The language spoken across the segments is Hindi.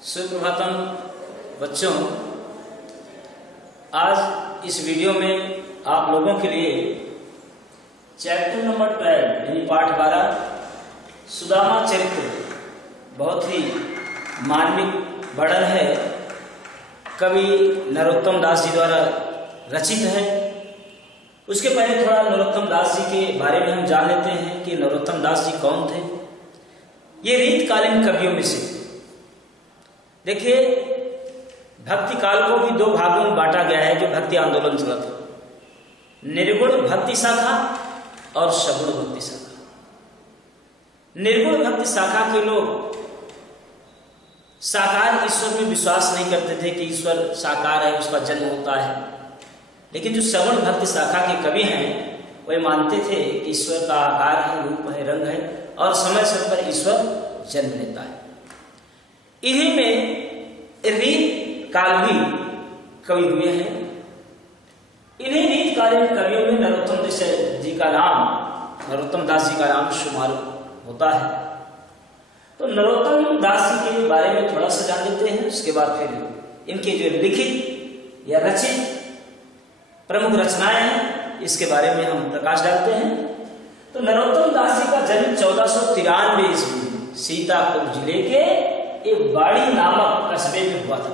सुप्रभातम बच्चों, आज इस वीडियो में आप लोगों के लिए चैप्टर नंबर 12 यानी पाठ 12 सुदामा चरित्र बहुत ही मार्मिक वर्णन है, कवि नरोत्तम दास जी द्वारा रचित है। उसके पहले थोड़ा नरोत्तम दास जी के बारे में हम जान लेते हैं कि नरोत्तम दास जी कौन थे। ये रीतकालीन कवियों में से, देखिए, भक्ति काल को भी दो भागों में बांटा गया है जो भक्ति आंदोलन चला था, निर्गुण भक्ति शाखा और सगुण भक्ति शाखा। निर्गुण भक्ति शाखा के लोग साकार ईश्वर में विश्वास नहीं करते थे कि ईश्वर साकार है, उसका जन्म होता है। लेकिन जो सगुण भक्ति शाखा के कवि हैं वे मानते थे कि ईश्वर का आकार है, रूप है, रंग है और समय समय पर ईश्वर जन्म लेता है। इन्हीं में रीत कालवी कवि हुए हैं। इन्हीं रीतकालीन कवियों में नरोत्तम दास जी का नाम शुमार होता है। तो नरोत्तम दास जी के बारे में थोड़ा सा जान लेते हैं, उसके बाद फिर इनके जो लिखित या रचित प्रमुख रचनाएं हैं इसके बारे में हम प्रकाश डालते हैं। तो नरोत्तम दास जी का जन्म 1493 ईस्वी में सीतापुर जिले के एक बाड़ी नामक कस्बे में हुआ था।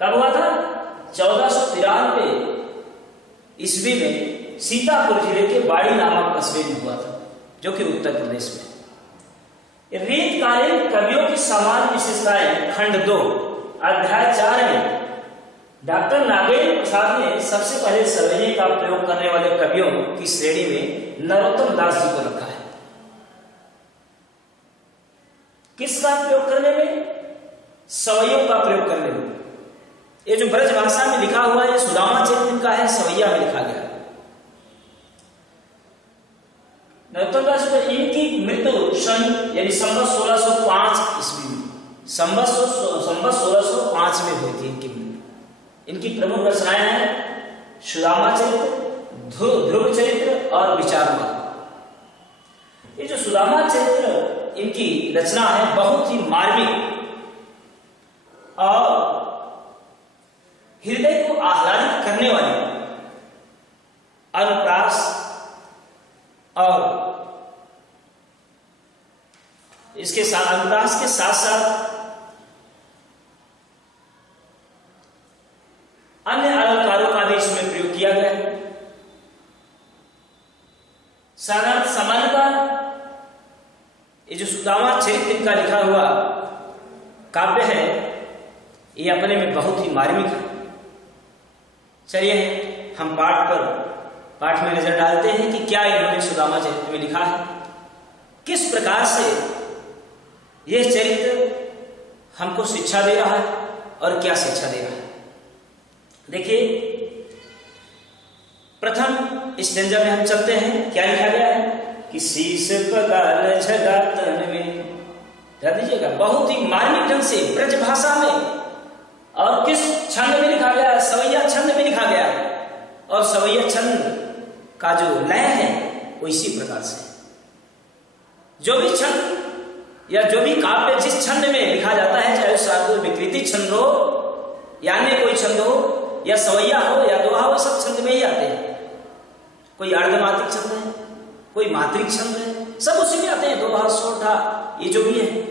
कब हुआ था? 1493 ईस्वी में सीतापुर जिले के बाड़ी नामक कस्बे में हुआ था, जो कि उत्तर प्रदेश में। रीतकालीन कवियों की सामान्य विशेषताएं खंड 2 अध्याय 4 में डॉक्टर नागेंद्र प्रसाद ने सबसे पहले सवैये का प्रयोग करने वाले कवियों की श्रेणी में नरोत्तम दास जी को रखा है। किसका प्रयोग करने में? सवैयों का प्रयोग करने में। ये जो ब्रज भाषा में लिखा हुआ है सुदामा चरित्र का है, सवैया में लिखा गया है। नरोत्तम दास जी इनकी मृत्यु सन यानी संवत 1605 ईस्वी में, संवत 1605 में हुई थी इनकी मृत्यु। इनकी प्रमुख रचनाएं हैं सुदामा चरित्र, ध्रुव चरित्र और विचारमाला। ये जो सुदामा चरित्र इनकी रचना है बहुत ही मार्मिक और हृदय को आह्लादित करने वाली, अनुप्रास और इसके साथ अनुप्रास के साथ साथ अन्य अलंकारों का भी इसमें प्रयोग किया गया है। साधारण सामान्यतः ये जो सुदामा चरित्र का लिखा हुआ काव्य है ये अपने में बहुत ही मार्मिक है। चलिए हम पाठ में नजर डालते हैं कि क्या इन्होंने सुदामा चरित्र में लिखा है, किस प्रकार से यह चरित्र हमको शिक्षा दे रहा है और क्या शिक्षा दे रहा है। देखिए, प्रथम स्टेंजा में हम चलते हैं। क्या लिखा गया है कि शीश पगाल झगा तन में, ध्यान दीजिएगा, बहुत ही मार्मिक ढंग से ब्रज भाषा में और किस छंद में लिखा गया है? सवैया छंद में लिखा गया है। और सवैया छंद का जो लय है वो इसी प्रकार से, जो भी छंद या जो भी काव्य जिस छंद में लिखा जाता है, चाहे शार्दूल विकृति छंद हो या अन्य कोई छंद हो या सवैया हो या दोहा हो, सब छंद में ही आते हैं। कोई अर्धमात्रिक छंद है, कोई मात्रिक छंद है, सब उसी में आते हैं। दोहा, सोठा, ये जो भी है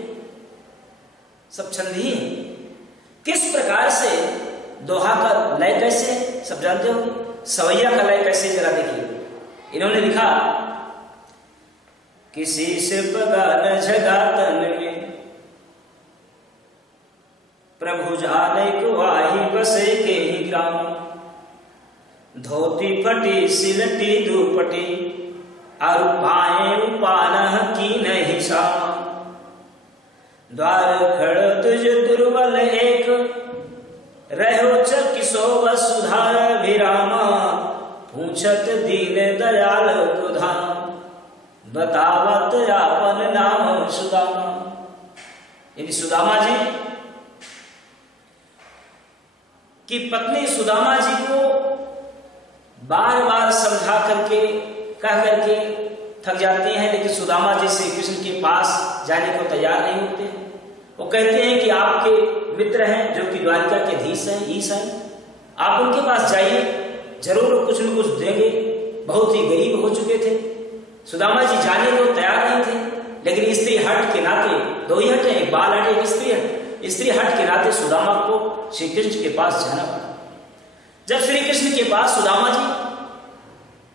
सब छंद ही है। किस प्रकार से दोहा का लय कैसे है सब जानते हो, सवैया का लय कैसे, जरा देखिए। इन्होंने लिखा कि शीश पगाल झगा तन में प्रभु जाने को आही बसे के ही ग्राम, धोती फटी सिलटी दुपटी और पाए उपान की नहीं शाम, द्वार खड़ तुझ दुर्बल एक रहो किसो वसुधार विरामा, पूछत दीन दयाल को धाम, बतावत आपन नाम सुदामा। यानी सुदामा जी की पत्नी सुदामा जी को बार बार समझा करके कह करके थक जाती हैं, लेकिन सुदामा जी श्री कृष्ण के पास जाने को तैयार नहीं होते हैं। वो कहते हैं कि आपके मित्र हैं जो कि द्वारिका के धीश हैं, ईश हैं, आप उनके पास जाइए, जरूर कुछ न कुछ देंगे। बहुत ही गरीब हो चुके थे। सुदामा जी जाने को तैयार नहीं थे, लेकिन स्त्री हट के नाते, दो ही हट है, एक बाल हट, एक स्त्री हट। स्त्री हट के नाते सुदामा को श्री कृष्ण के पास जाना पड़ा। जब श्री कृष्ण के पास सुदामा जी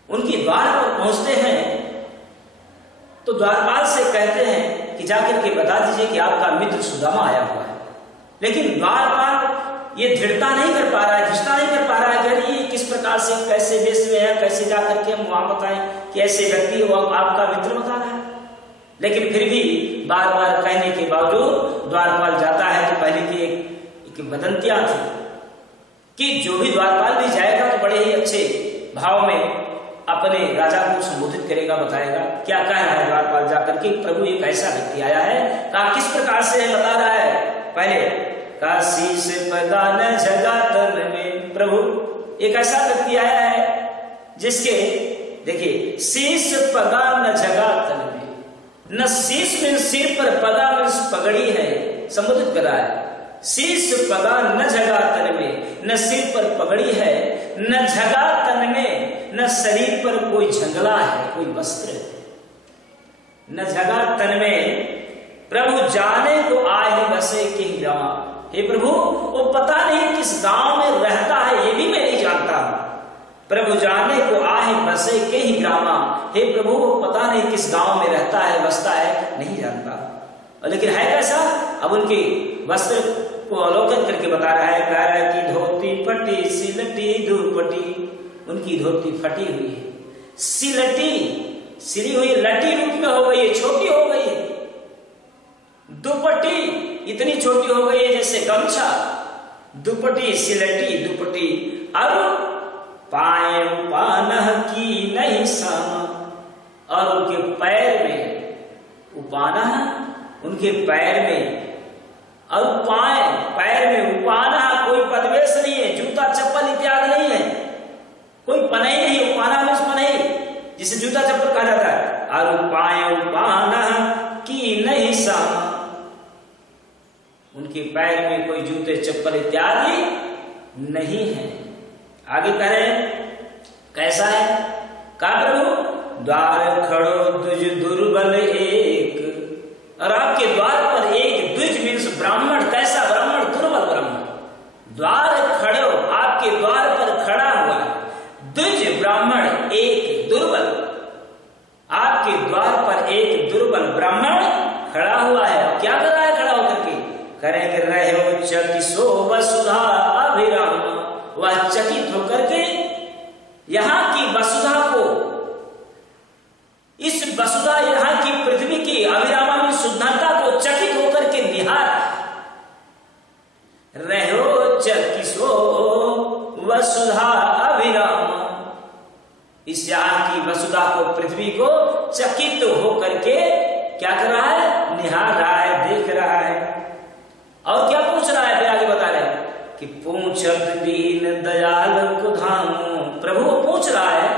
उनके द्वार पर पहुंचते हैं तो द्वारपाल से कहते हैं कि जाकर के बता दीजिए कि आपका मित्र सुदामा आया हुआ है। लेकिन द्वारपाल ये दृढ़ता नहीं कर पा रहा है, धृष्टा नहीं कर पा रहा है कि ये किस प्रकार से, कैसे वेश में है, कैसे जाकर के हम वहां बताएं कि ऐसे व्यक्ति वो आपका मित्र बता रहा है। लेकिन फिर भी बार बार कहने के बावजूद द्वारपाल जाता है। तो पहले की एक वदंतियां थी कि जो भी द्वारपाल भी जाएगा तो बड़े ही अच्छे भाव में अपने राजा को संबोधित करेगा, बताएगा क्या कह रहा है द्वारपाल जाकर के, प्रभु एक ऐसा व्यक्ति आया है, कहा किस प्रकार से बता रहा है। पहले कहा शीश पगान जगा तन में, प्रभु एक ऐसा व्यक्ति आया है जिसके, देखिए, शीश पगान जगा तन में, न शीश में सिर पर पगा में पगड़ी है, संबोधित कर रहा है। शीश पगा न जगा तन में, न सिर पर पगड़ी है, न जगा तन में, न शरीर पर कोई झंगला है, कोई वस्त्र है, न जगा तन में, प्रभु जाने को आए बसे के गांव। हे प्रभु, वो पता नहीं किस गांव में रहता है, ये भी मैं नहीं जानता। प्रभु जाने को आए बसे के ही ग्रामा। हे प्रभु, वो पता नहीं किस गांव में रहता है, बसता है, नहीं जानता। लेकिन है कैसा, अब उनके वस्त्र को अवलोकन करके बता रहा है, कह रहा है कि धोती फटी सिलटी दुपट्टी, उनकी धोती फटी हुई है, सिलटी सिली हुई, लटी रूप में हो गई है, छोटी हो गई है, दुपट्टी इतनी छोटी हो गई है जैसे गमछा, दुपट्टी सिलटी दुपट्टी, और पाए पानह की नहीं सामा, और उनके पैर में उपाना, उनके पैर में, और पाए पैर में उपाना, कोई पदवेश नहीं है, जूता चप्पल इत्यादि नहीं है, कोई पनई नहीं, उपाना में पनई जिसे जूता चप्पल कहा जाता है, और पाए उपाना की नहीं सामा, उनके पैर में कोई जूते चप्पल इत्यादि नहीं है। आगे कह रहे कैसा है, कहा प्रभु द्वार खड़ो द्विज दुर्बल एक, और आपके द्वार पर एक द्विज मीन्स ब्राह्मण, कैसा ब्राह्मण, दुर्बल ब्राह्मण, द्वार खड़ो, आपके द्वार पर खड़ा हुआ है, द्विज ब्राह्मण एक दुर्बल, आपके द्वार पर एक दुर्बल ब्राह्मण खड़ा हुआ है। क्या कर रहा है खड़ा होकर के, करेंगे रहे चकिसो वसुधा अभिराम, वह चकित होकर के यहां की वसुधा को, इस वसुधा यहां की पृथ्वी की अभिरामा में शुद्धता को चकित होकर के निहार रहो चकिसो वसुधा अभिराम, इस यहाँ की वसुधा को, पृथ्वी को चकित होकर के क्या कर रहा है, निहार रहा है, देख रहा है। और क्या पूछ रहा है, फिर आगे बता रहे हैं कि पूछत दीन दयाल को धाम, प्रभु वो पूछ रहा है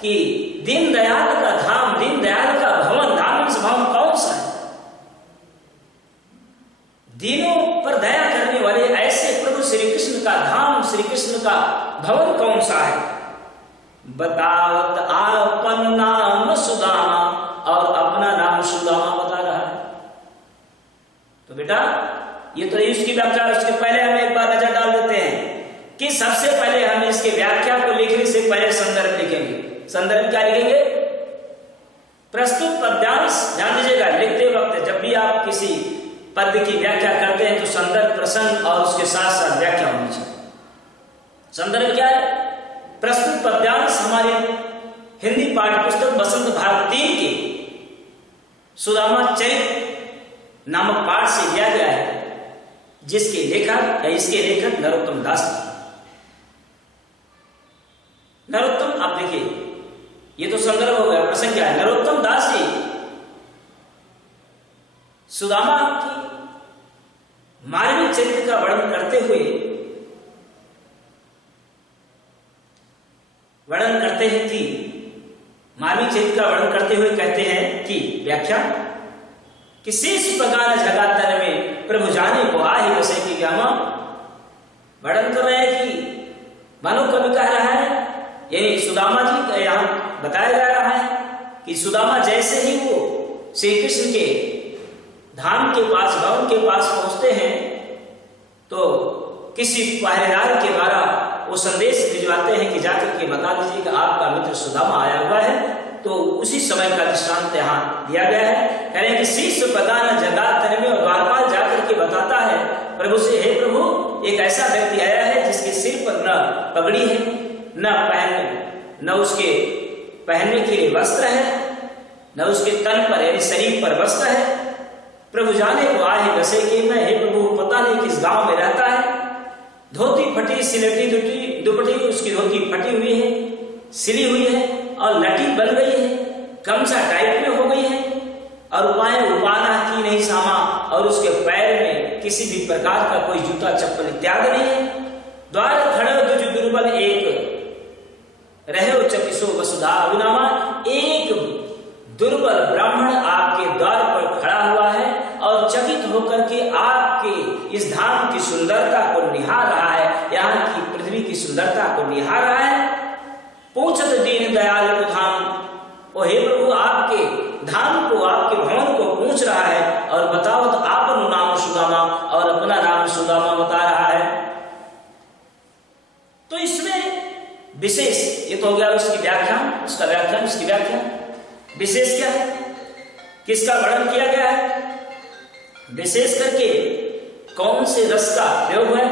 कि दीन दयाल का धाम, दीन दयाल का भवन, धाम इस भवन कौन सा है, दीनों पर दया करने वाले ऐसे प्रभु श्री कृष्ण का धाम, श्री कृष्ण का भवन कौन सा है। बतावत आपन नाम सुदामा, और अपना नाम सुदामा बता रहा है। तो बेटा ये तो इसकी व्याख्या, उसके पहले हम एक बार नजर डाल देते हैं कि सबसे पहले हम इसके व्याख्या को लिखने से पहले संदर्भ लिखेंगे। संदर्भ क्या लिखेंगे, प्रस्तुत पद्यांश। ध्यान दीजिएगा, लिखते वक्त जब भी आप किसी पद की व्याख्या करते हैं तो संदर्भ, प्रसंग और उसके साथ साथ व्याख्या होनी चाहिए। संदर्भ क्या है, प्रस्तुत पद्यांश हमारे हिंदी पाठ्य पुस्तक बसंत भाग 3 के सुदामा चरित नामक पाठ से लिया गया है, जिसके लेखक या इसके लेखक नरोत्तम दास। नरोत्तम, आप देखिए ये तो संदर्भ हो गया, प्रसंग क्या है, नरोत्तम दास जी सुदामा की मानवीय चरित्र का वर्णन करते हैं कि मानवीय चरित्र का वर्णन करते हुए कहते हैं कि व्याख्या कि शीश पगान जगातर में प्रभु जाने को आ ही बसे की गामा वर्णन कर रहे हैं कि मानो कवि कह रहा है, यानी सुदामा जी का यहाँ बताया जा रहा है कि सुदामा जैसे ही वो श्री कृष्ण के धाम के पास, भवन के पास पहुंचते हैं, तो किसी पहरेदार के द्वारा वो संदेश भिजवाते हैं कि जाकर के बता दीजिए कि आपका मित्र सुदामा आया हुआ है। तो उसी समय का दृष्टांत यहाँ दिया गया है। कह रहे हैं कि शीश प्रदान जगात में, और द्वारपाल जाकर के बताता है प्रभु से, हे प्रभु, एक ऐसा व्यक्ति आया है जिसके सिर पर न पगड़ी है, न उसके पहनने के लिए वस्त्र है, न उसके तन पर यानी शरीर पर वस्त्र है। प्रभु जाने को आए बसे कि मैं, हे प्रभु, पता नहीं किस गांव में रहता है। धोती फटी, सिलटी दुपट्टी उसकी धोती फटी हुई है, सिली हुई है और लटी बन गई है, गमछा टाइप में हो गई है, और उपाना की नहीं सामा, और उसके पैर में किसी भी प्रकार का कोई जूता चप्पल इत्यादि नहीं है। द्वार खड़े दुज दुर्बल एक रहे चकिसो वसुधा अभिनामा, एक दुर्बल ब्राह्मण आपके द्वार पर खड़ा हुआ है और चकित होकर के आपके इस धाम की सुंदरता को निहार रहा है, यहाँ की पृथ्वी की सुंदरता को निहार रहा है। पूछत दीन दयाल धाम, ओ हे प्रभु, आपके धाम को, आपके भवन को पूछ रहा है, और बताओ तो आपन नाम सुदामा, और अपना नाम सुदामा बता रहा है। तो इसमें विशेष, ये तो हो गया उसकी व्याख्यान, उसका व्याख्यान, उसकी व्याख्यान। विशेष क्या है, किसका वर्णन किया गया है, विशेष करके कौन से रस का प्रयोग है।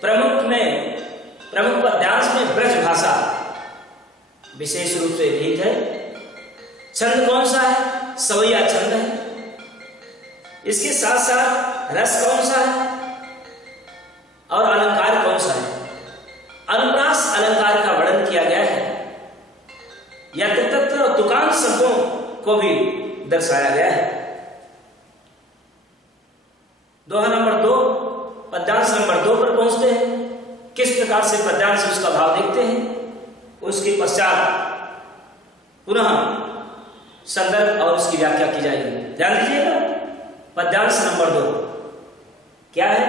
प्रमुख पद्यांश में ब्रज भाषा विशेष रूप से गीत है। छंद कौन सा है, सवैया छंद है। इसके साथ साथ रस कौन सा है और अलंकार कौन सा है। अनुप्रास अलंकार का वर्णन किया गया है, यत्र और तुकांत शब्दों को भी दर्शाया गया है। दोहा नंबर 2, पद्यांश नंबर 2 पर पहुंचते हैं। किस प्रकार से पद्यांश उसका भाव देखते हैं, उसके पश्चात पुनः संदर्भ और उसकी व्याख्या की जाएगी। ध्यान दीजिएगा, पद्यांश नंबर 2 क्या है।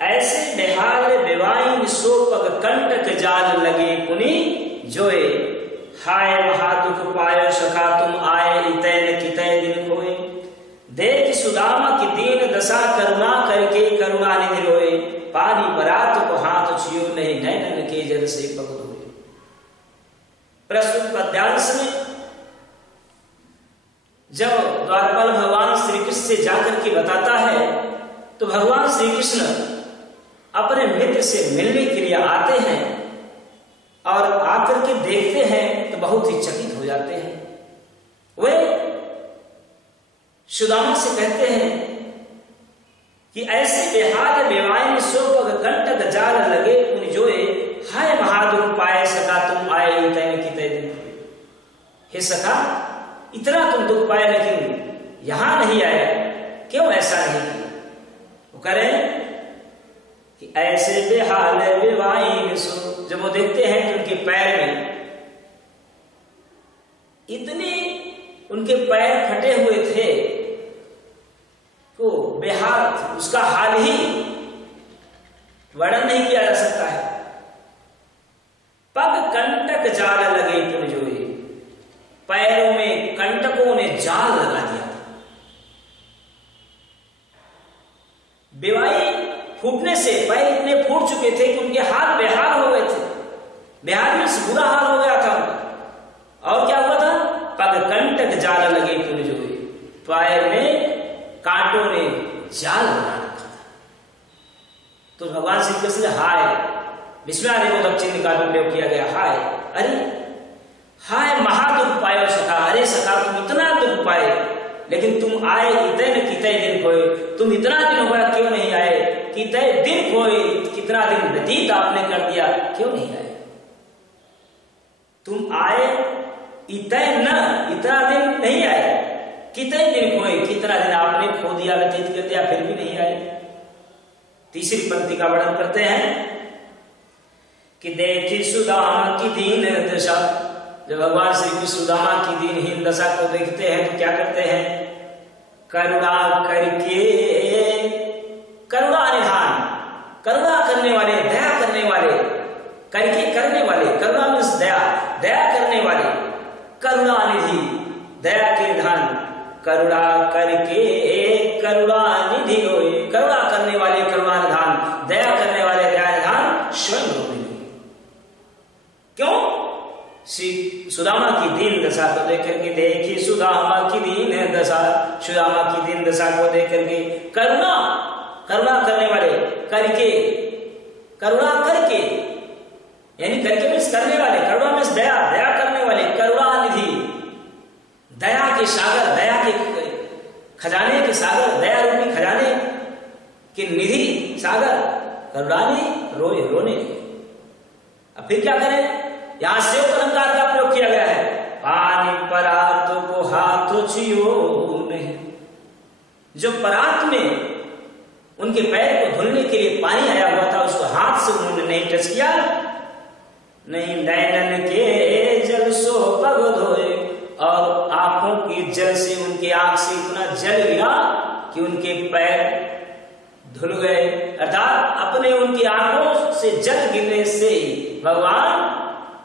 ऐसे बेहाल बेवाइन सो पग कंटक जाल लगे पुनि जोए, हाय महादुख पायो सखा तुम आए इतैन कितै दिन खोए। देख सुदामा की दीन दशा करुणा करके करुणा निधि रोए, पानी परात को हाथ छियो नहीं नैनन के जल से पग धोए। प्रस्तुत पद्यांश में जब द्वारपाल भगवान श्री कृष्ण से जाकर के बताता है, तो भगवान श्री कृष्ण अपने मित्र से मिलने के लिए आते हैं, और आकर के देखते हैं तो बहुत ही चकित हो जाते हैं। वे सुदामा से कहते हैं कि ऐसे बेहाल बेवाइन सो पग कंटक जाल लगे पुनि जोए, हाय महादुख पाए सका तुम आए तैन की तय दिन। हे सखा, इतना तुम दुख पाए लेकिन यहां नहीं आए, क्यों ऐसा नहीं किया। वो कह रहे हैं कि ऐसे बेहाल बेवाइन सो, जब वो देखते हैं कि उनके पैर में इतने उनके पैर फटे हुए थे, तो बेहाल, उसका हाल ही वर्णन नहीं किया जा सकता है। पग कंटक जाल लगे पुनि जोए, पैरों में कंटकों ने जाल लगा दिया। बेवाई फूटने से पैर इतने फूट चुके थे कि उनके हाथ बेहाल हो गए थे। बेहाल में बुरा हाल हो गया था उनका। और क्या हुआ था, पग कंटक जाल लगे पुनि जोए, पैर में कांटों ने जाल बना रखा था। तो भगवान श्री कृष्ण ने हाय, विस्मयादिबोधक चिन्ह का प्रयोग किया गया। हाय, अरे हाय महादुख पायो सखा, अरे सखा तुम इतना दुख पाए, लेकिन तुम आए इतने कितने दिन खोए, तुम इतना दिन हो गया क्यों नहीं आए, कितने दिन खोए, कितना दिन व्यतीत आपने कर दिया, क्यों नहीं आए। तुम आए इतना दिन नहीं आए, कितने दिन खोए, कितना दिन आपने खो दिया, व्यतीत कर दिया, फिर भी नहीं आए। तीसरी पंक्ति का वर्णन करते हैं कि देखी सुदामा की दीन दशा। जब भगवान श्री कृष्ण सुदामा की दीनहीन दशा को देखते हैं तो क्या करते हैं, करुणा करके करने वाले, करुणा मीन्स दया, दया करने वाले, करुणा निधि, दया के धन, करुणा करके करुणा निधि होए, करुणा करने वाले करुणा निधान, दया करने वाले दया निधान स्वयं होते। क्यों? श्री सुदामा की दीन दशा को देकर के, देखी सुदामा की दीन दशा, सुदामा की दीन दशा को देकर के करुणा, करुणा करने वाले, करके, करुणा करके यानी करके मीन्स करने वाले, करुणा मीन्स दया, दया करने वाले, करुणा निधि, दया के सागर, दया के खजाने के सागर, दया रूपी खजाने के निधि सागर, करुणानी रोए, रोने। अब फिर क्या करें? यहां से अलंकार का प्रयोग किया गया है, पानी परात को हाथ छियो नहीं। जो परात में उनके पैर को धुलने के लिए पानी आया हुआ था, उसको हाथ से उन्होंने नहीं टच किया, नहीं नैनन के जल सो पग धोए, और आंखों की जल से, उनके आंख से इतना जल गिरा कि उनके पैर धुल गए। अर्थात अपने उनकी आंखों से जल गिरने से भगवान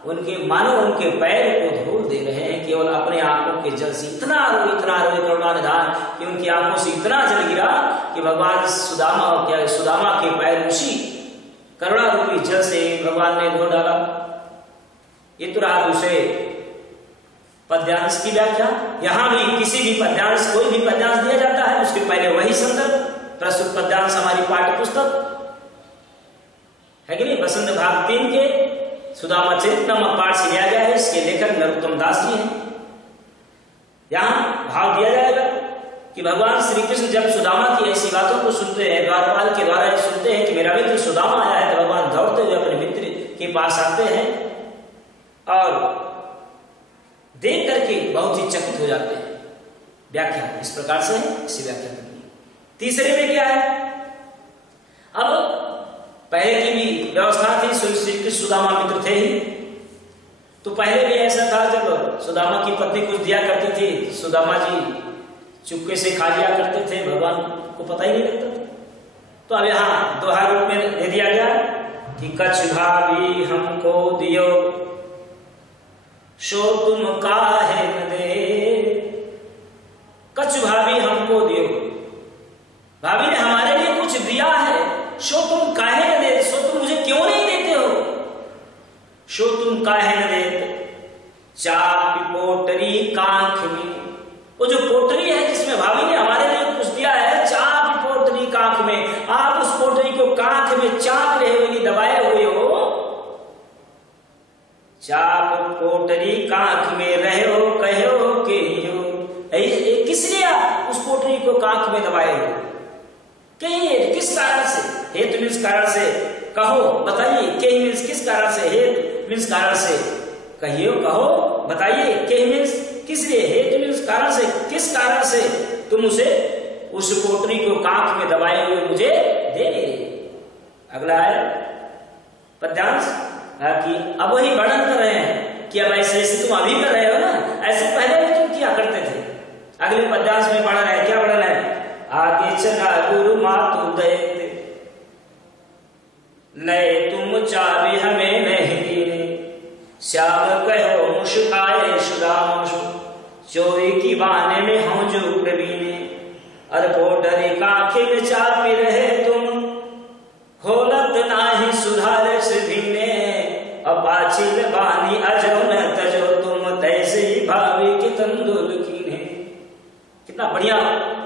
उनके मानो उनके पैर को धोल दे रहे हैं, केवल अपने आंखों के जल से। इतना रोए करुणा निधान कि उनकी आंखों से इतना जल गिरा कि भगवान सुदामा, क्या सुदामा के पैर उसी करुणा रूपी जल से भगवान ने धो डाला। ये तो रहा दूसरे पद्यांश की व्याख्या। यहां भी किसी भी पद्यांश, कोई भी पद्यांश दिया जाता है, उसके पहले वही संदर्भ। प्रस्तुत पद्यांश हमारी पाठ्य पुस्तक है कि नहीं, बसंत भाग 3 के सुदामा चरित नामक पाठ से लिया गया है। इसके लेखक नरोत्तम दास जी हैं। यहां भाव दिया जाएगा कि भगवान श्री कृष्ण जब सुदामा की ऐसी बातों को सुनते हैं, द्वारपाल के द्वारा सुनते हैं कि मेरा मित्र सुदामा आया है, तो भगवान दौड़ते हुए अपने मित्र के पास आते हैं और देख करके बहुत ही चकित हो जाते हैं। व्याख्या इस प्रकार से है, इसी व्याख्या करनी। तीसरे में क्या है? अब पहले की भी व्यवस्था थी, श्री कृष्ण सुदामा मित्र थे ही, तो पहले भी ऐसा था, जब सुदामा की पत्नी कुछ दिया करती थी, सुदामा जी चुपके से खा लिया करते थे, भगवान को पता ही नहीं लगता था। तो अब यहाँ दोहा रूप में दे दिया गया कि कछ भाभी हमको दियो शो तुम काहे न दे। कछ भाभी हमको दियो, भाभी ने हमारे लिए कुछ दिया है, शो तुम काहे न देते, सो तुम मुझे क्यों नहीं देते हो, शो तुम काहे न देते। चाप पोटरी कांख में, वो जो पोटरी है जिसमें भाभी ने हमारे लिए कुछ दिया है, चाप पोटरी कांख में, आप उस पोटरी को कांख में चाप रहे हो, दबाए हुए हो। चाप पोटरी कांख में रहे हो, कहे हो के हो, किस लिए आप उस पोटरी को कांख में दबाए हो? कहिए किस कारण से, हेतु मीन्स कारण से, कहो बताइए, कही मीन्स किस कारण से, हेतु मीन्स कारण से, कहिए कहो बताइए, कही मीन्स किस लिए, हेतु मीन्स कारण से, किस कारण से तुम उसे उस पोटरी को कांख में दबाए हुए मुझे दे रहे। अगला है पद्यांश कि अब वही वर्णन कर रहे हैं कि अब ऐसे ऐसे तुम अभी कर रहे हो ना, ऐसे पहले भी तुम किया करते थे। अगले पद्यांश में वर्णन है, क्या वर्णन है? आगे चला गुरु मातु दैत्य नए तुम चाबी हमें नहीं दीने, श्याम कहो मुस्काए सुदामा चोरी की बहाने में हम जो प्रवीणे, अर पोटरी कांखे में चापी रहे तुम, होलत नाही सुधारे से भीने, अपाचिल बानी अजो न तजो तुम, तैसे ही भावी के तंदुल कीने। कितना बढ़िया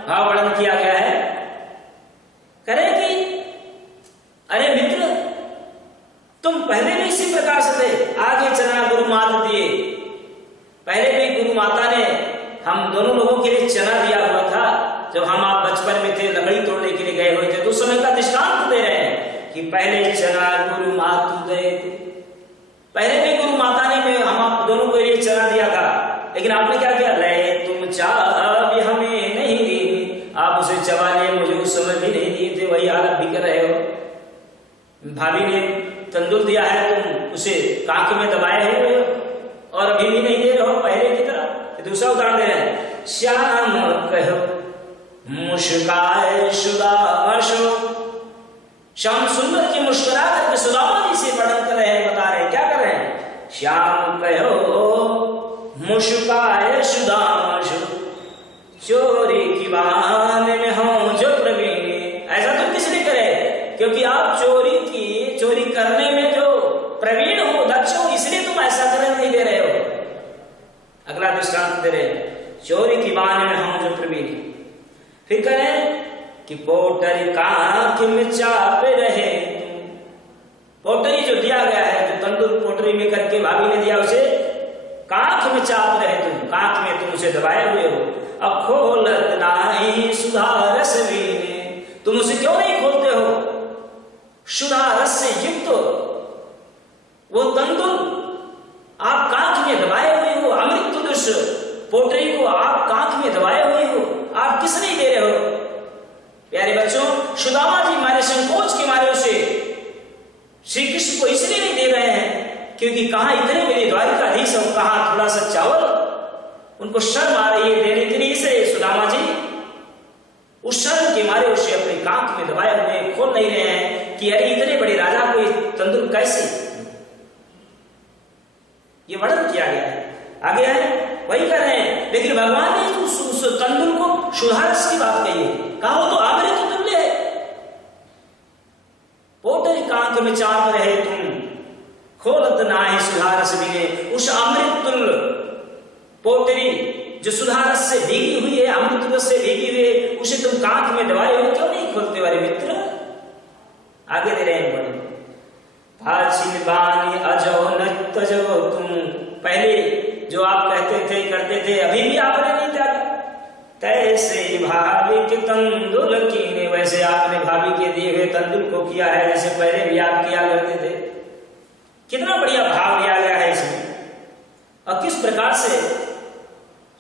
भाव वर्णन किया गया है। करें कि अरे मित्र तुम पहले भी इसी प्रकार से थे, आगे चलना गुरु माता दिए। पहले भी गुरु माता ने हम दोनों लोगों के लिए चना दिया हुआ था, जब हम आप बचपन में थे, लकड़ी तोड़ने के लिए गए हुए थे, तो उस समय का दृष्टांत दे रहे हैं कि पहले चना गुरु मातु दे। पहले भी गुरु माता ने हम आप दोनों को ये चना दिया था, लेकिन आपने क्या किया? ले तुम चाबी हमें नहीं दी, आप उसे चबा लिए, मुझे उस समय भी नहीं दिए थे, वही हालत भी कर रहे हो। भाभी ने तंदुल दिया है, तुम उसे कांख में दबाए हुए हो और अभी भी नहीं दे रहे हो पहले की तरह। दूसरा उदाहरण दे रहे हैं, श्याम कहो मुस्काए सुदामा शो। श्याम सुंदर की मुस्कुरा करके सुदामा जी से वर्णन कर रहे हैं, बता रहे हैं, क्या कर रहे हैं? श्याम कहो मुस्काए सुदामा चोरी की बान में हो जो प्रवीण। ऐसा तुम किस लिए करे? क्योंकि आप चोरी करने में जो प्रवीण हो, दक्ष हो, इसलिए तुम ऐसा करने नहीं दे रहे हो। अगला दृष्टांत दे रहे, चोरी की बान में हम जो प्रवीण। फिर करें कि पोटरी कांख में चाप रहे। पोटरी जो दिया गया है, जो तंदूर पोटरी में करके भाभी ने दिया, उसे कांख में चाप रहे तुम, कांख में तुम उसे दबाए हुए हो। अब खोलत नाही सुधा रस वीने, तुम उसे क्यों नहीं खोलते हो? सुधा रस से युक्त वो तंदूर आप कांख में दबाए हुए हो, अमृत तुलस पोटरी को आप कांख में दबाए हुए हो, आप किस नहीं दे रहे हो? प्यारे बच्चों, सुदामा जी मारे संकोच के मारे उसे श्री कृष्ण को इसलिए नहीं दे रहे हैं क्योंकि कहा इतने बड़े द्वारिकाधीश और कहा थोड़ा सा चावल, उनको शर्म आ रही है देने के लिए। इसे सुदामा जी उस शर्म के मारे उसे अपने कांख में दबाए हुए खोल नहीं रहे हैं कि अरे इतने बड़े राजा को तंदूर कैसे, ये वर्णन किया गया है। आगे है वही कर रहे हैं, लेकिन भगवान ने उस तंदूर को सुधारस की बात कही है, कहा वो तो अमृत तुल्य है। पोटरी कांख में चाप रहे तुम, खोलत नाहि सुधारस मिले। उस अमृत तुल्य पोटरी जो सुधारस से भीगी हुई है, अमृत रस से भीगी हुई है, उसे तुम कांख में दबाए हुए क्यों नहीं खोलते वाले मित्र? आगे दे रहे हैं बड़े, प्राचीन बानी अजो न तजो। तुम पहले जो आप कहते थे करते थे, अभी भी आपने नहीं त्यागा। तैसे भाभी के तंदुल कीने, वैसे आपने भाभी के दिए हुए तंदुल को किया है जैसे पहले भी आप किया करते थे। कितना बढ़िया भाव लिया गया है इसमें, और किस प्रकार से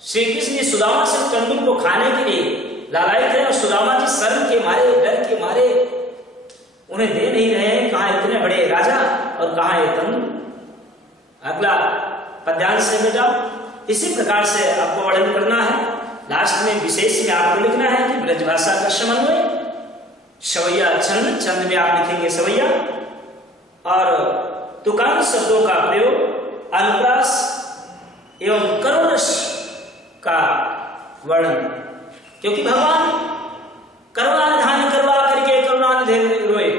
श्री कृष्ण ने सुदामा से तंदुल को खाने के लिए लालायित है, और सुदामा जी शर्म के मारे, डर के मारे उन्हें दे नहीं रहे हैं। कहा इतने बड़े राजा और कहा ये तंदुल। अगला पद्यांश से बेटा इसी प्रकार से आपको वर्णन करना है। लास्ट में विशेष में आपको लिखना है कि ब्रजभाषा का समन्वय, सवैया छंद, छंद में आप लिखेंगे सवैया, और तुकांत शब्दों का प्रयोग, अनुप्रास एवं करुणरस का वर्णन। क्योंकि भगवान करुणा निधान करवा करके करुणा निधे रोए,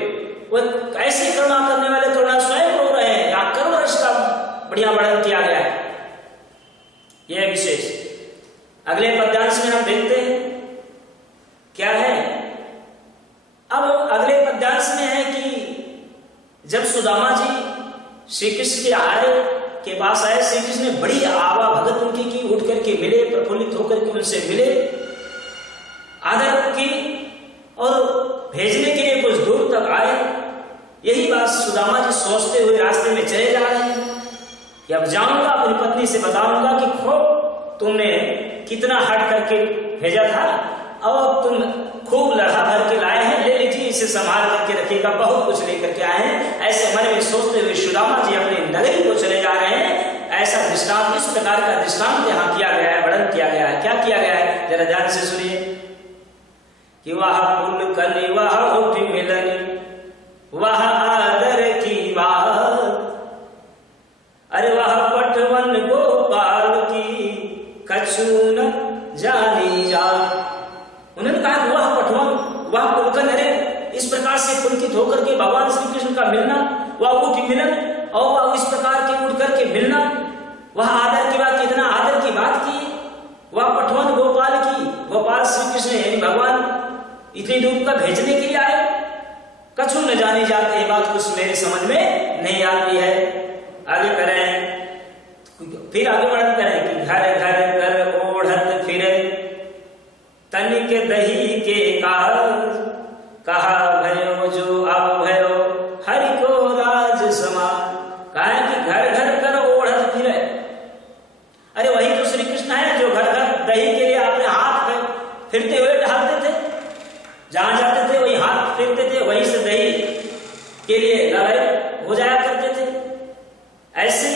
वो ऐसे करुणा करने वाले करुणा स्वयं रो रहे हैं। यहाँ करुणरस का बढ़िया वर्णन किया गया है, यह विशेष। अगले पद्यांश में हम देखते हैं क्या है। अब अगले पद्यांश में है कि जब सुदामा जी श्री कृष्ण के आहार के पास आए, श्री कृष्ण ने बड़ी आवा भगत उनकी की, उठ करके मिले, प्रफुल्लित होकर के उनसे मिले, आदर की और भेजने के लिए कुछ दूर तक आए। यही बात सुदामा जी सोचते हुए रास्ते में चले जा रहे हैं कि अब जाऊंगा अपनी पत्नी से बताऊंगा कि खूब तुमने कितना हट करके भेजा था और तुम खूब लड़ा भर के लाए हैं, ले लीजिए, इसे संभाल करके रखिएगा, बहुत कुछ लेकर के आए हैं। ऐसे मन में सोचते हुए सुदामा जी अपनी नगरी को चले जा रहे हैं। ऐसा दृष्टांत, इस प्रकार का दृष्टांत यहाँ किया गया है, वर्णन किया गया है। क्या किया गया है जरा ध्यान से सुनिए कि वह कुल कली वह उठ मिलनी वह आदर की बात, अरे वह पटवन गोपाल की कछु न जानी जा। उन्होंने कहा कि वह पटवन, वह पुलकन, अरे इस प्रकार से पुलकित होकर के भगवान श्री कृष्ण का मिलना, वह उठ मिलन और वह इस प्रकार के उठ करके मिलना, वह आदर की बात, कितना आदर की बात की, वह पटवन गोपाल की, गोपाल श्री कृष्ण यानी भगवान इतनी दूर का भेजने के लिए आए, कछु न जाने जाते, ये बात कुछ मेरे समझ में नहीं आती है। आगे करें, फिर आगे वर्णन करें कि घर घर कर ओढ़त फिरे तनिक दही के काज, कहा भयो जो अब भयो हरि को राज समान। कहा कि घर घर कर ओढ़त फिरे, अरे वही तो श्री कृष्ण है जो घर घर दही के लिए अपने हाथ फिरते हुए ढालते थे, जहां जाते थे वही हाथ फेरते थे, वहीं से दही के लिए लड़ाई हो जाया करते थे। ऐसे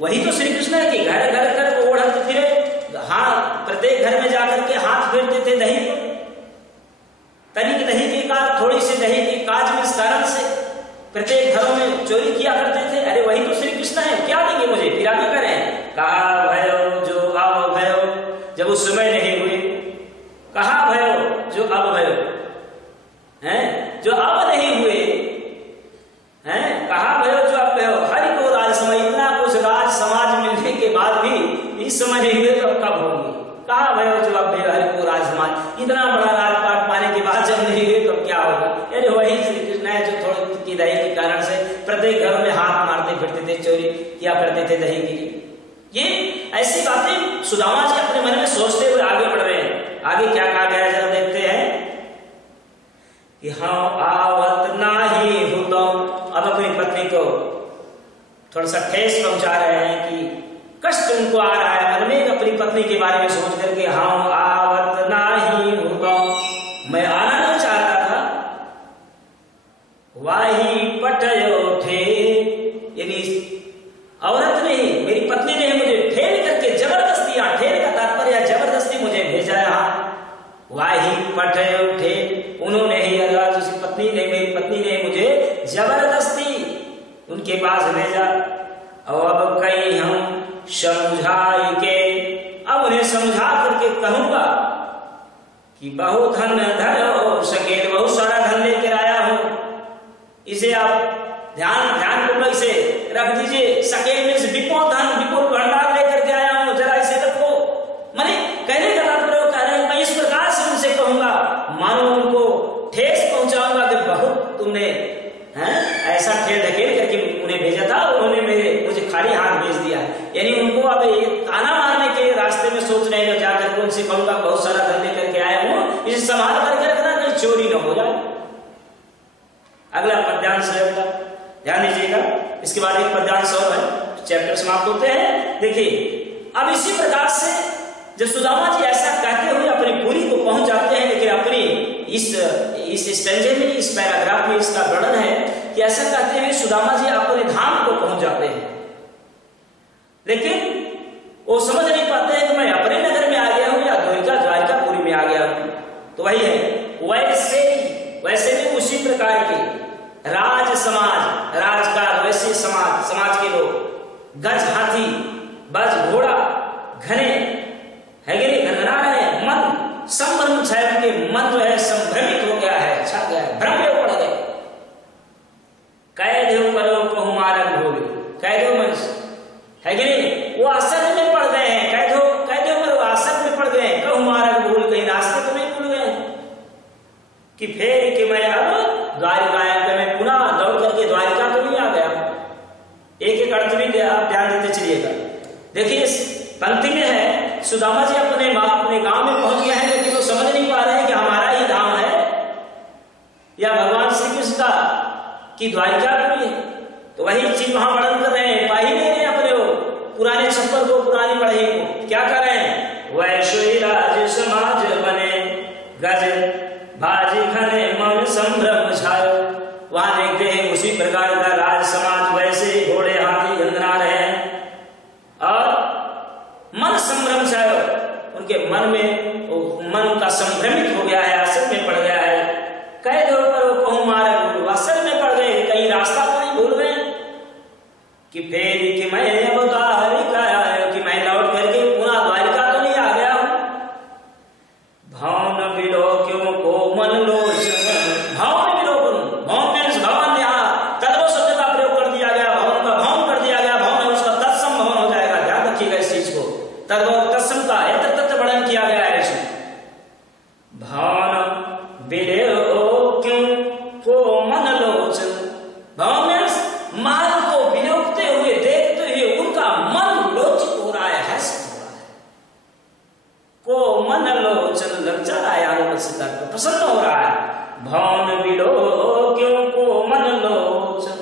वही तो श्री कृष्ण है कि घर घर कर ओढ़त फिरे, हाँ प्रत्येक घर में जाकर के हाथ फेरते थे दही को। तनिक दही के काज, थोड़ी सी दही के काज में इस कारण से प्रत्येक घरों में चोरी किया करते थे। अरे वही तो श्री कृष्ण है, क्या देंगे मुझे? फिर आगे करें, कहा भयो जो अब भयो, जब उस समय नहीं हुए, कहा भयो जो अब भयो, हैं जो अब नहीं हुए, हैं कहा भयो जो अब भयो, हरि को राज समय, इतना कुछ राज समाज मिलने के बाद भी इस समय नहीं हुए तो अब कब होंगे? कहा भयो जो अब भयो, हरि को राज समाज, इतना बड़ा राजपाट पाने के बाद जब नहीं हुए तो क्या होगा? अरे वही श्री कृष्ण है जो थोड़ी की दही के कारण से प्रत्येक घर में हाथ मारते फिरते थे, चोरी किया करते थे दही के लिए। ये ऐसी बातें सुदामा जी अपने मन में सोचते हुए आगे बढ़ रहे हैं। आगे क्या कहा गया है जरा देखते हैं कि हाँ आवत नाही हुतो, अब अपनी पत्नी को थोड़ा सा ठेस पहुंचा रहे हैं कि कष्ट उनको आ रहा है मन में अपनी पत्नी के बारे में सोच करके, हाँ आवत नाही हुतो, मैं आना नहीं चाहता था, वाही पटयो ठे, यानी औरत ने मेरी पत्नी ने मुझे ठेल करके जबरदस्ती, यहाँ ठेल का तात्पर्य जबरदस्ती मुझे भेजा यहाँ, वाही पटयो ठे, उन्होंने ही अल्लाह जिस पत्नी ने, मेरी पत्नी ने मुझे जबरदस्ती उनके पास भेजा। और अब कहीं हम समझाई के, अब उन्हें समझा करके कहूंगा कि बहुत धन धरो सकेल, बहुत सारा धन लेकर आया हूं, इसे आप ध्यान पूर्वक से रख दीजिए। सकेल में से विपुल धन, विपुल भंडार लेकर के आया हूं, जरा इसे रखो। माने कहने का तात्पर्य कह रहे हैं, मैं इस प्रकार से उनसे कहूंगा, मानो उनको ठेस पहुंचाऊंगा कि बहुत तुमने ऐसा ठेल ढकेल करके उन्हें भेजा था, उन्होंने मुझे खाली हाथ भेज दिया। यानी उनको अब ताना मारने के रास्ते में सोच रहे हैं, जाकर के उनसे कहूंगा बहुत सारा धन लेकर के आया हूं, इसे संभाल करके रखना, कहीं चोरी न हो जाए। अगला पद्यांश है, ध्यान दीजिएगा, इसके बाद एक पद्यांश और है, चैप्टर समाप्त होते हैं। देखिए अब इसी प्रकार से जब सुदामा जी ऐसा कहते हुए अपनी पूरी को पहुंच जाते हैं, लेकिन अपनी इस स्टैंजे में, इस पैराग्राफ में इसका वर्णन है कि ऐसा कहते हुए सुदामा जी अपने धाम को पहुंच जाते हैं, लेकिन वो समझ नहीं पाते हैं कि मैं अपने नगर में आ गया हूं या द्वारिकापुरी में आ गया हूं। तो वही है, वैसे भी उसी प्रकार के राज समाज, राजकाज, वैसे समाज के लोग गज हाथी, बज घोड़ा, घने है कि नहीं, घनघना रहे, मन संभ्रम छाया, उनके मन जो है संभ्रमित हो गया है, छा गया है, भ्रम में पड़ गए। कह दो करो कहूं मारक भूल, कह दो मनुष्य है कि नहीं, वो आसक्त में पड़ गए हैं, कह दो मरो आसक्त में पड़ गए, कहूं मारक भूल, कहीं रास्ते तो नहीं भूल गए कि फिर कि मैं अब द्वारिका में पुनः दौड़ करके द्वारिका तो नहीं आ गया। एक एक अर्थ भी ध्यान देते चलिएगा। देखिए इस पंक्ति में है, सुदामा जी अपने गांव में पहुंच गए हैं, लेकिन वो समझ नहीं पा रहे हैं कि हमारा ही धाम है या भगवान श्री कृष्ण का की द्वारिकापुरी है। तो वही चीज वहां वर्णन कर रहे हैं, पाही ले रहे अपने वो पुराने छप्पर को, पुरानी बढ़ई को, क्या कर रहे हैं, वैश्वी राज समाज बने, गज भाजी घने मन संभ्रम छायो। वहां देखते हैं उसी प्रकार का राज समाज, वैसे घोड़े हाथी गंदना रहे हैं और मन संभ्रम छायो, उनके मन का संभ्रमित हो गया है, असर में पड़ गया है। कह दो करो कहूं मारक, असर में पड़ गए, कहीं रास्ता तो नहीं भूल गए कि फेर कि मैं अब द्वारिका आया, कि मैं लौट करके पुनः द्वारिका तो नहीं आ गया हूं। भवन बिलो क्यों को मन लोचन, भवन बिलोपन, भवन यहाँ तत्व शब्द का प्रयोग कर दिया गया, भवन का भवन कर दिया गया, भवन है उसका तत्सम भवन हो जाएगा, ध्यान रखिएगा इस चीज को, तत्सम का तत्व वर्णन किया गया है इसमें। भवन बिलो क्यों को मन लोचन, भवन में माल को विलोकते हुए देखते हुए उनका मन लोचित हो रहा है, हर्षित हो रहा है। को मन लोचन लज्जा रहा है, प्रसन्न हो रहा है। भवन बिलो क्यों को मन लोचन,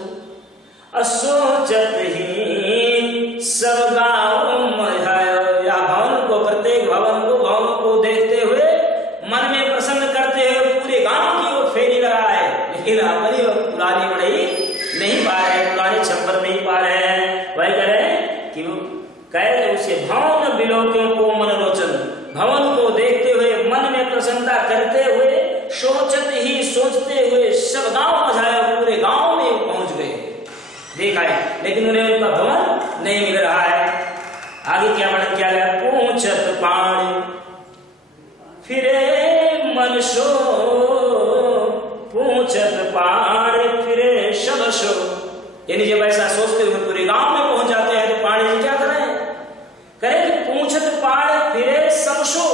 असोचत ही सब गाँव मझायो, या भवन को, प्रत्येक भवन को देखते हुए मन में प्रसन्न करते हुए पूरे गांव की ओर फेरी लगा है, लेकिन अपनी पुरानी बढ़ई नहीं पा रहे, पुराने छप्पर नहीं पा रहे हैं। वही कह रहे हैं कि कह उसे भवन बिलोक्यों को मनोलोचन, भवन को देखते हुए मन में प्रसन्नता करते हुए, सोचते ही सोचते हुए सब गांव मझाया, पूरे गांव में पहुंच देखा है, लेकिन उन्हें उनका भवन नहीं मिल रहा है। आगे क्या वर्णन किया गया? पूछत पाण फिरे मन शो, पूछत पाण फिरे शब शो। यानी जब ऐसा सोचते हुए पूरे गांव में पहुंच जाते हैं तो पाणी जी क्या करें कि पूछत पाण फिरे सब शो,